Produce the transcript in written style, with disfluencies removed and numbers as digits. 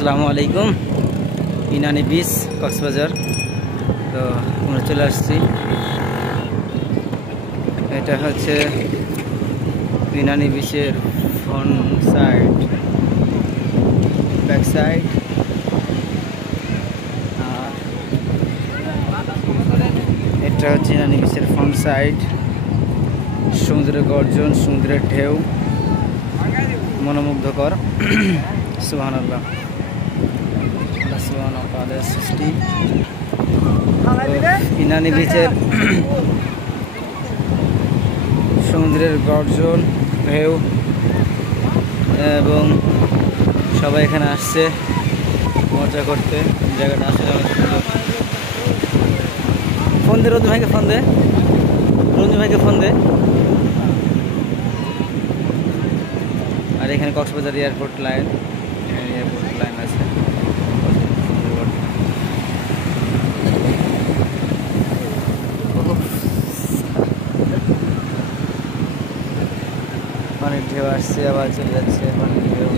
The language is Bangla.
আসসালামু আলাইকুম। ইনানি বিচ কক্সবাজার। তো আমরা চলে আসছি, এটা হচ্ছে ইনানি বিচের ফ্রন্ট সাইড, ব্যাক সাইড। আর এটা হচ্ছে ইনানি বিচের ফ্রন্ট সাইড। সমুদ্রের গর্জন, সমুদ্রের ঢেউ মনোমুগ্ধকর। সুবহানাল্লাহ, সৃষ্টি। ইনানি বিচের সমুদ্রের গর্জন, ঢেউ এবং সবাই এখানে আসছে মজা করতে। জায়গাটা আসলে অনেক সুন্দর। ফোন দে রঞ্জু ভাইকে, ফোন দে রঞ্জু ভাইকে, ফোন দে। আর এখানে Cox's Bazar airport line, airport line আছে। অনেক ঢেউ আসছে, আবার চলে যাচ্ছে, অনেক ঢেউ।